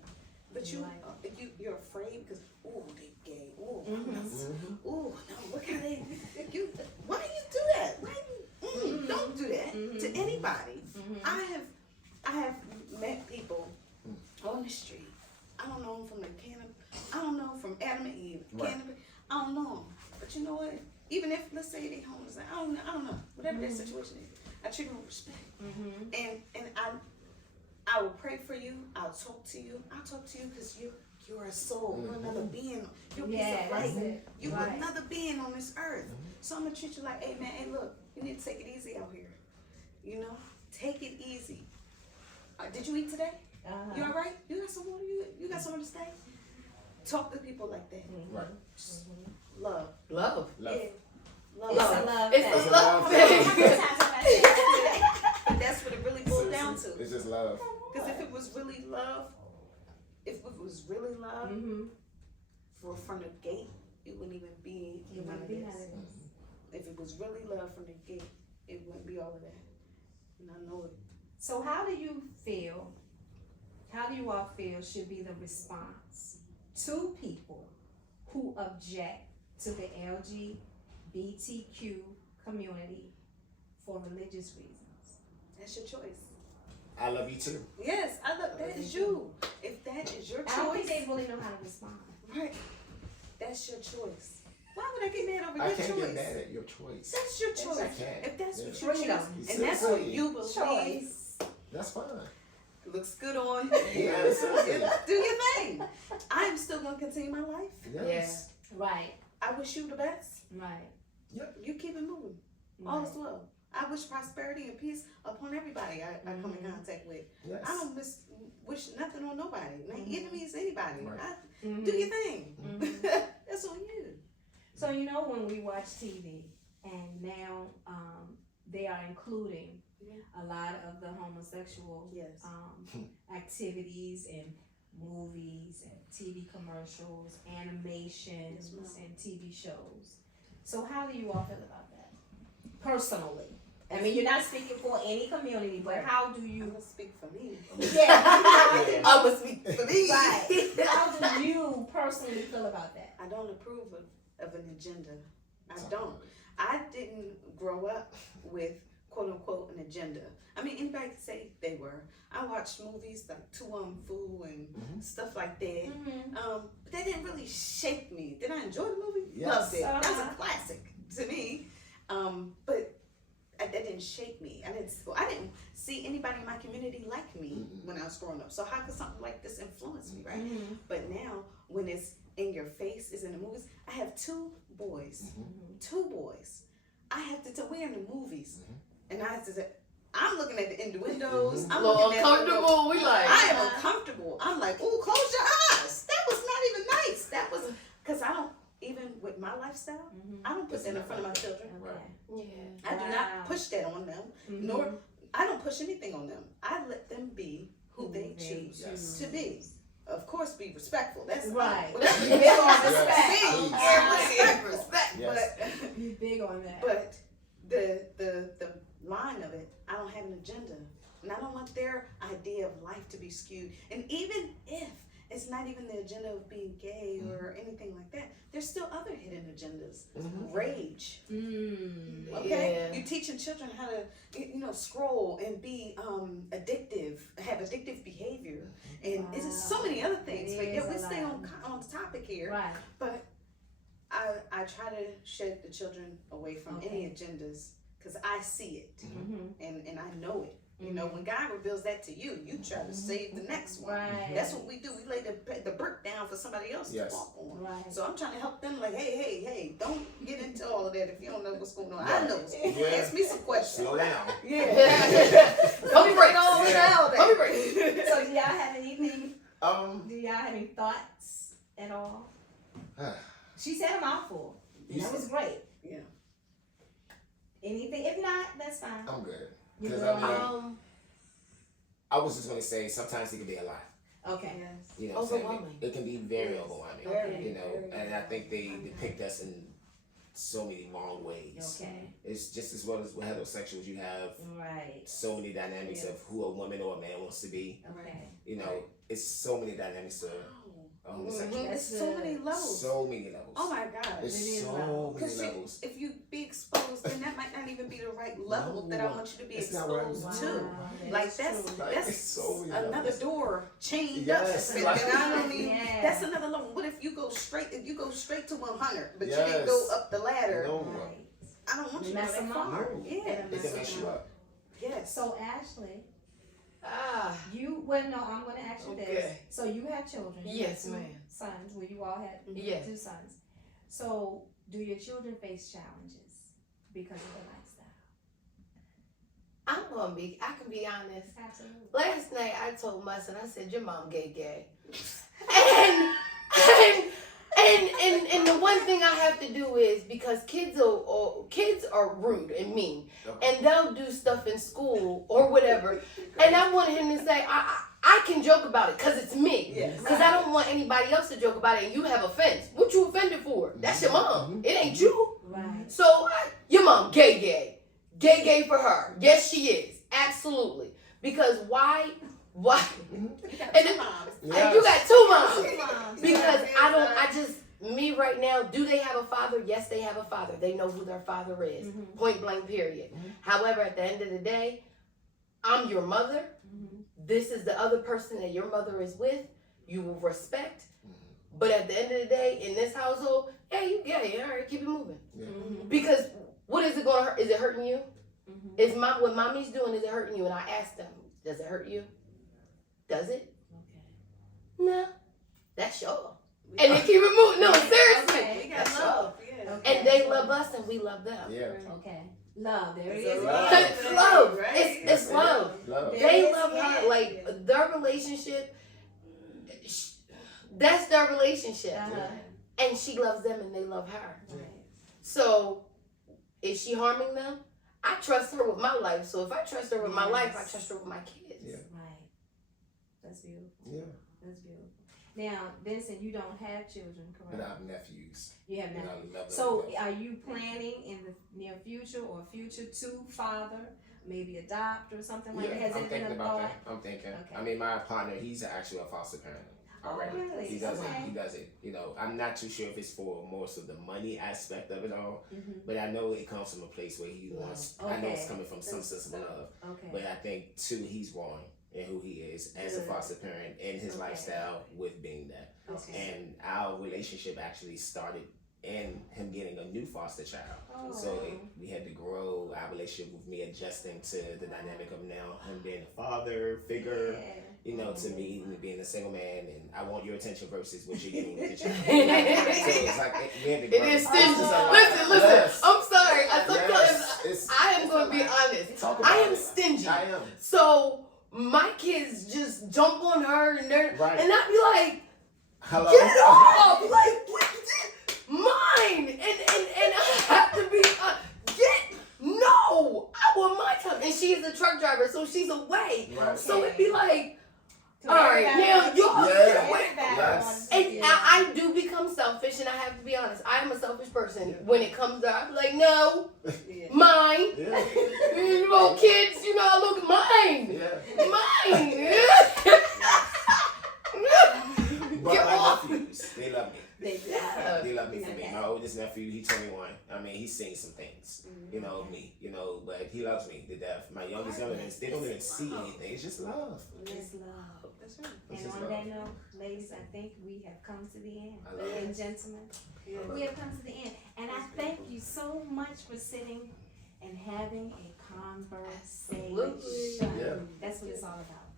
But Right. you're afraid because they gay. Ooh, Mhm. ooh, no, what can they? Why do you do that? Why don't do that to anybody. I have met people on the street. I don't know them from the canopy. I don't know from Adam and Eve. Right. Canopy. I don't know them. But you know what? Even if let's say they homeless, I don't know. Whatever their situation is, I treat them with respect. And I will pray for you. I'll talk to you. I'll talk to you because You're a soul. You're another being. You're a piece Yeah, of that's light. it. You're Right. another being on this earth. So I'm gonna treat you like, hey man, hey look, you need to take it easy out here. You know, take it easy. Did you eat today? Uh-huh. You all right? You got some water? You got somewhere to stay? Talk to people like that. Right. Love. Love. Love. Yeah. Love. It's a love It's thing. a love How thing. But that's what it really boils down to. It's just love. Because if it was really love, Mm-hmm. from the gate, it wouldn't even be It none would of be this. none of this. If it was really love from the gate, it wouldn't be all of that. And I know it. So how do you all feel should be the response to people who object to the LGBTQ community for religious reasons? That's your choice. I love you too. Yes, I love that is you. If that is your I don't think choice, they really know how to respond. right? That's your choice. Why would I get mad over I your can't choice? get mad at your choice. That's your Yes, choice. I can. If that's Yeah. what you Freedom. choose, You and that's what seriously. you believe, Choice. That's fine. looks good on Yeah, seriously. do your thing. I am still gonna continue my life. Yes. Right, I wish you the best. right. You keep it moving. All is well. I wish prosperity and peace upon everybody I come in contact with. Yes. I don't wish nothing on nobody. Not enemies, anybody. Right. Mhm. Do your thing. Mhm. That's on you. So you know when we watch TV and now they are including a lot of the homosexual Yes. activities in movies and TV commercials, animations Yes, and TV shows. So how do you all feel about that? Personally. I mean, you're not speaking for any community, but how do I'm you? gonna speak for me. Yeah. I'm gonna speak for me. Right. How do you personally feel about that? I don't approve of an agenda. I don't. I didn't grow up with quote unquote an agenda. I mean, anybody can say they were. I watched movies like Tu Wong Fu and stuff like that. Mm-hmm. But that didn't really shape me. Did I enjoy the movie? Yes. Loved it. That's Uh-huh. a classic to me. But that didn't shape me. I didn't see anybody in my community like me when I was growing up. So how could something like this influence me, right? Mm-hmm. But now, when it's in your face, it's in the movies. I have two boys. Mm-hmm. Two boys. I have to tell, we're in the movies. And I have to say, I'm looking at the innuendos. A I'm little looking at uncomfortable. We like. I am uncomfortable. I'm like, oh, close your eyes. That was not even nice. That was, because I don't, even with my lifestyle, I don't put that in front of my children. Okay. Yeah. I do Wow. not push that on them, Mhm. nor, I don't push anything on them. I let them be who they They choose Yes. to be. Of course, be respectful. That's Right. Whatever You you big on Yes. respect. Yes. Yeah, respect. Yes. You big on that. But the line of it, I don't have an agenda. And I don't want their idea of life to be skewed. And even if it's not even the agenda of being gay or anything like that, there's still other hidden agendas. Rage. Mm. Okay? Yeah. You're teaching children how to, scroll and be addictive, have addictive behavior. And it's just so many other things. It But is yeah, we a stay lot. on topic here. Right. But I try to shed the children away from any agendas because I see it Mm-hmm. and I know it. You know, when God reveals that to you, you try to save the next one. Right. That's what we do. We lay the brick down for somebody else Yes. to walk on. Right. So I'm trying to help them. Like, hey, don't get into all of that if you don't know what's going on. Right. I know. Yeah. Ask me some questions. Slow down. Yeah. Don't be break. all Yeah. without Don't be that. break. So do y'all have anything? Um. Do y'all have any thoughts at all? She said a mouthful. You That was said- great. Yeah. Anything? If not, that's fine. I'm good. You 'Cause good I on mean- that? I was just gonna say sometimes it can be a lot. Okay. Yes. You know, what I'm saying? Overwhelming. It can be very Yes. overwhelming. Very, You know, very and I think they overwhelming. depict us in so many wrong ways. Okay. It's just as well as with heterosexuals, you have Right. so many dynamics of who a woman or a man wants to be. Okay. You know, it's so many dynamics to a homosexual. It's so many levels. So many levels. Oh my God. It's It is so levels. many Because levels. if you be exposed, then that might not even be the right level that I want you to be It's not what I exposed was- to. Wow, Like that's true. Like, that's it's so many another levels. door chained Yes, up. And like- I don't even. Yeah. That's another level. What if you go straight? If you go straight to 100, but you Yes. didn't go up the ladder? No. Right. I don't want you to Mess go that them up. far. No. Yeah. It can mess you up. Yes. So Ashley, Well, no, I'm gonna ask you this. Okay. So you have children. You Yes, have two ma'am. Sons. Well, you all had Yes. 2 sons. So do your children face challenges because of the lifestyle? I can be honest. Absolutely. Last night I told my son, I said, your mom gay. And the one thing I have to do is, because kids are rude and mean, and they'll do stuff in school or whatever, and I want him to say, I can joke about it because it's me. Because I don't want anybody else to joke about it and you have offense. What you offended for? That's your mom. It ain't you. Right. So your mom gay for her. Yes, she is. Absolutely. Because why? And you got 2 moms. Because me right now, do they have a father? Yes, they have a father. They know who their father is. Point blank, period. However, at the end of the day, I'm your mother. This is the other person that your mother is with. You will respect. But at the end of the day, in this household, hey, you gay. All right, keep it moving. Because what is it going to hurt? Is it hurting you? Is what mommy's doing, is it hurting you? And I asked them, does it hurt you? Does it? Okay. No. That's y'all. And they keep it moving. No, seriously. Okay. That's y'all. Yeah. And they love us and we love them. Yeah. Okay. Love. There it It's is. love. It's love. Right. It's love. Love. They love her. Like, their relationship, that's their relationship. And she loves them and they love her. Right. So, is she harming them? I trust her with my life. So if I trust her with my life, I trust her with my kids. Yeah. Right. That's beautiful. Yeah. That's beautiful. Now, Vincent, you don't have children, correct? But I have nephews. You have And not. I love them So, to death. are you planning in the near future or future to father, maybe adopt or something like that? Has I'm it been thinking a about thought? that. I'm thinking. Okay. I mean, my partner, he's actually a foster parent already. Oh, really? He does Okay. it. He does it. You know, I'm not too sure if it's for more so the money aspect of it all, Mm-hmm. but I know it comes from a place where he wants. I know it's Okay. coming from some sense of love, Okay. but I think too he's growing in who he is as a Good. foster parent and his Okay. lifestyle with being that. Okay. And our relationship actually started in him getting a new foster child. Oh. So we had to grow our relationship with me adjusting to the dynamic of now him being a father figure, Yeah. you know, to me being a single man, and I want your attention versus what you're getting with the child. So it's like we had to grow. It is stingy. It's a lot. Listen. Yes. I'm sorry. Yes. I am going to be honest. Talk about I am it. stingy. I am. So my kids just jump on her and Right. and I be like, Hello. get it off! Like, what is it? Mine! And I have to be, no! I want my time. And she is a truck driver, so she's away. Right. So it'd be like, So all right, everybody now wants- y'all Yeah. get away. Yes. And I do become selfish, and I have to be honest. I am a selfish person. When it comes to, I be like, no, mine. Yeah. You little kids, you know, I look mine. Yeah. Mine. But Get my off. nephews, they love me. Yeah. They love me for me. Okay. My oldest nephew, he's 21. I mean, he's seen some things, you know, of me, you know, but he loves me to death. My youngest ones, they don't even see anything. It's just love. It's love. That's right. It's And just on love. that note, ladies, I think we have come to the end. I love it. And gentlemen, we have come to the end. And I thank you so much for sitting and having a conversation. Yeah. That's what it's all about.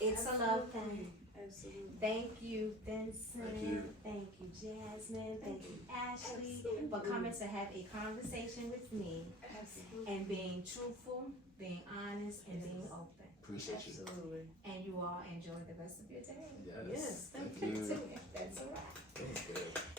It's a love thing. Absolutely. Thank you, Vincent. Thank you. Thank you, Jasmine. Thank you, Ashley, for coming to have a conversation with me Absolutely. and being truthful, being honest, and being open. Appreciate you. Absolutely. And you all enjoy the rest of your day. Yes. Yes, Thank thank you. That's all right. That was good.